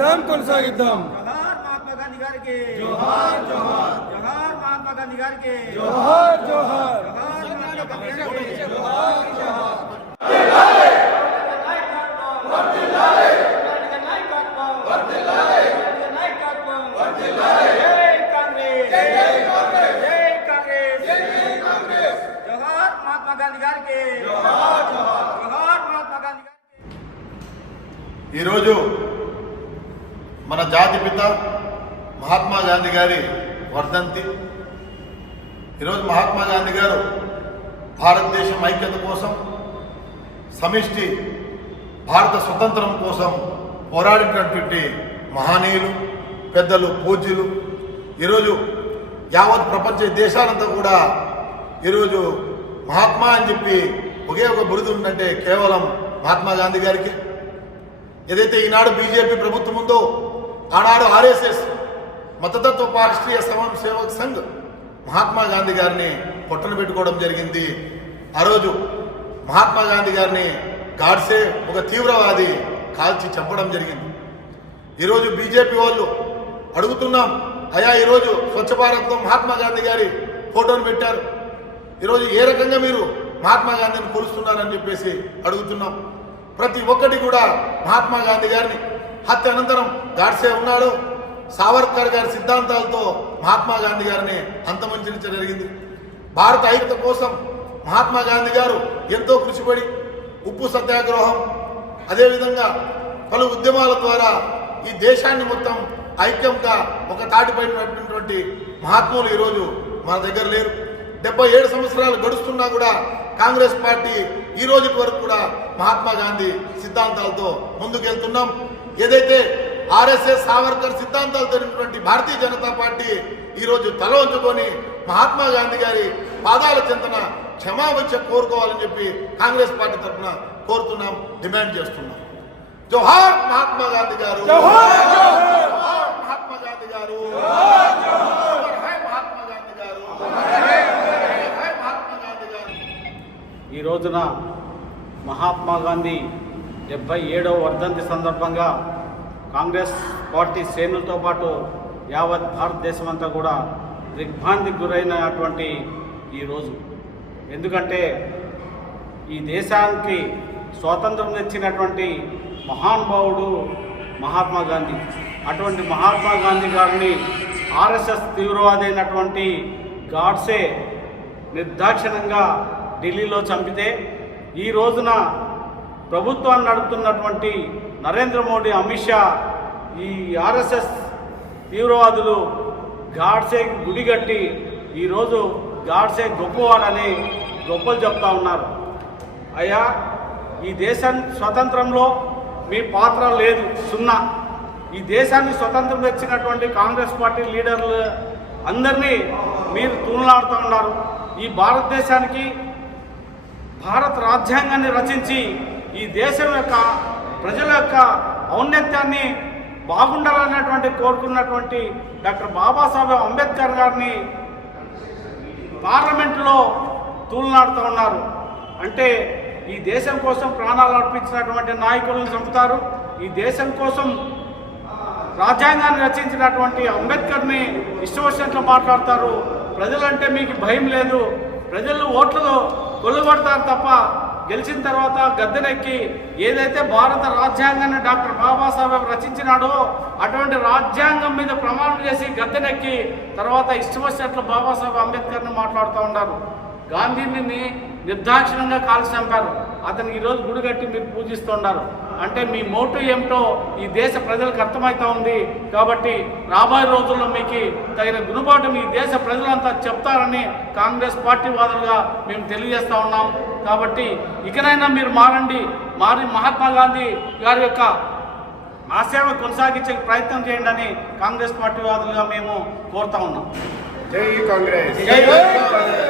కొనసాగిద్దాం కొనసాగిద్దాం జోహార్ మహాత్మా గాంధీ గారికి జోహార్ జోహార్ జోహార్ మహాత్మా గాంధీ గారికి జోహార్ జోహార్ జోహార్ మహాత్మా గాంధీ గారికి జై కాంగ్రెస్ జై కాంగ్రెస్ జోహార్ మహాత్మా గాంధీ గారికి జోహార్ మహాత్మా గాంధీ గారికి ఈరోజు మన జాతి పిత మహాత్మా గాంధీ గారి వర్ధంతి. ఈరోజు మహాత్మా గాంధీ గారు భారతదేశం ఐక్యత కోసం సమిష్టి భారత స్వతంత్రం కోసం పోరాడినటువంటి మహనీయులు పెద్దలు పూజ్యులు ఈరోజు యావత్ ప్రపంచ దేశాలంతా కూడా ఈరోజు మహాత్మా అని చెప్పి ఒకే ఒక బిరుదు ఉందంటే కేవలం మహాత్మా గాంధీ గారికి. ఏదైతే ఈనాడు బీజేపీ ప్రభుత్వం ఉందో ఆనాడు ఆర్ఎస్ఎస్ మతతత్వ రాష్ట్రీయ సమం సేవక్ సంఘ్ మహాత్మా గాంధీ గారిని పొట్టను పెట్టుకోవడం జరిగింది. ఆ రోజు మహాత్మా గాంధీ గారిని గాడ్సే ఒక తీవ్రవాది కాల్చి చంపడం జరిగింది. ఈరోజు బీజేపీ వాళ్ళు అడుగుతున్నాం అయా ఈరోజు స్వచ్ఛ భారత్లో మహాత్మా గాంధీ గారి ఫోటోను పెట్టారు. ఈరోజు ఏ రకంగా మీరు మహాత్మా గాంధీని కొలుస్తున్నారని చెప్పేసి అడుగుతున్నాం. ప్రతి ఒక్కటి కూడా మహాత్మా గాంధీ గారిని హత్య అనంతరం గాడ్సే ఉన్నాడు. సావర్కర్ గారి సిద్ధాంతాలతో మహాత్మా గాంధీ గారిని అంతమంచరించడం జరిగింది. భారత ఐక్యత కోసం మహాత్మా గాంధీ గారు ఎంతో కృషిపడి ఉప్పు సత్యాగ్రహం అదేవిధంగా పలు ఉద్యమాల ద్వారా ఈ దేశాన్ని మొత్తం ఐక్యంగా ఒక తాటిపడినటువంటి మహాత్ములు ఈరోజు మన దగ్గర లేరు. డెబ్బై ఏడు సంవత్సరాలు గడుస్తున్నా కూడా కాంగ్రెస్ పార్టీ ఈ రోజు వరకు కూడా మహాత్మా గాంధీ సిద్ధాంతాలతో ముందుకెళ్తున్నాం. ఏదైతే ఆర్ఎస్ఎస్ సావర్కర్ సిద్ధాంతాలు తెలిపినటువంటి భారతీయ జనతా పార్టీ ఈ రోజు తల వంచుకొని మహాత్మా గాంధీ గారి పాదాల చెంతన క్షమాభిక్ష కోరుకోవాలని చెప్పి కాంగ్రెస్ పార్టీ తరఫున కోరుతున్నాం డిమాండ్ చేస్తున్నాం. జోహార్ మహాత్మా గాంధీ గారు. మహాత్మా గాంధీ గారు గాంధీ మహాత్మా గాంధీ గారు. ఈ రోజున మహాత్మా గాంధీ డెబ్బై ఏడవ వర్ధంతి సందర్భంగా కాంగ్రెస్ పార్టీ శ్రేణులతో పాటు యావత్ భారతదేశమంతా కూడా దిగ్భ్రాంతికి గురైనటువంటి ఈరోజు ఎందుకంటే ఈ దేశానికి స్వాతంత్రం తెచ్చినటువంటి మహానుభావుడు మహాత్మా గాంధీ. అటువంటి మహాత్మా గాంధీ గారిని ఆర్ఎస్ఎస్ తీవ్రవాది అయినటువంటి గాడ్సే నిర్దాక్షిణంగా ఢిల్లీలో చంపితే ఈ రోజున ప్రభుత్వాన్ని నడుపుతున్నటువంటి నరేంద్ర మోడీ అమిత్ షా ఈ ఆర్ఎస్ఎస్ తీవ్రవాదులు గాడ్సే గుడి కట్టి ఈరోజు గాడ్సే గొప్పవాడని గొప్పలు చెప్తా ఉన్నారు. అయ్యా ఈ దేశం స్వతంత్రంలో మీ పాత్ర లేదు సున్నా. ఈ దేశాన్ని స్వతంత్రం తెచ్చినటువంటి కాంగ్రెస్ పార్టీ లీడర్లు అందరినీ మీరు తూనలాడుతూ ఉన్నారు. ఈ భారతదేశానికి భారత రాజ్యాంగాన్ని రచించి ఈ దేశం యొక్క ప్రజల యొక్క ఔన్నత్యాన్ని బాగుండాలన్నటువంటి కోరుకున్నటువంటి డాక్టర్ బాబాసాహెబ్ అంబేద్కర్ గారిని పార్లమెంటులో తూలనాడుతూ ఉన్నారు. అంటే ఈ దేశం కోసం ప్రాణాలు అర్పించినటువంటి నాయకులను చంపుతారు. ఈ దేశం కోసం రాజ్యాంగాన్ని రచించినటువంటి అంబేద్కర్ని ఇష్టం వచ్చినట్లు మాట్లాడతారు. ప్రజలంటే మీకు భయం లేదు. ప్రజలు ఓట్లు కొలుగొడతారు తప్ప గెలిచిన తర్వాత గద్దెనెక్కి ఏదైతే భారత రాజ్యాంగాన్ని డాక్టర్ బాబాసాహెబ్ రచించినాడో అటువంటి రాజ్యాంగం మీద ప్రమాణం చేసి గద్దెనెక్కి తర్వాత ఇష్టం వచ్చినట్లు బాబాసాహెబ్ అంబేద్కర్ని మాట్లాడుతూ ఉన్నారు. గాంధీని నిర్దాక్షిణ్యంగా కాల్చి చంపారు. అతనికి ఈరోజు గుడి కట్టి మీరు పూజిస్తున్నారు అంటే మీ మోటు ఏమిటో ఈ దేశ ప్రజలకు అర్థమవుతా ఉంది. కాబట్టి రాబోయే రోజుల్లో మీకు తగిన గురుబాటు మీ దేశ ప్రజలంతా చెప్తారని కాంగ్రెస్ పార్టీ వాదులుగా మేము తెలియజేస్తా ఉన్నాం. కాబట్టి ఇకనైనా మీరు మారండి. మారి మహాత్మా గాంధీ గారి యొక్క ఆశయాలను కొనసాగించే ప్రయత్నం చేయండి అని కాంగ్రెస్ పార్టీ వాదులుగా మేము కోరుతా ఉన్నాం. జై కాంగ్రెస్. జై జై కాంగ్రెస్.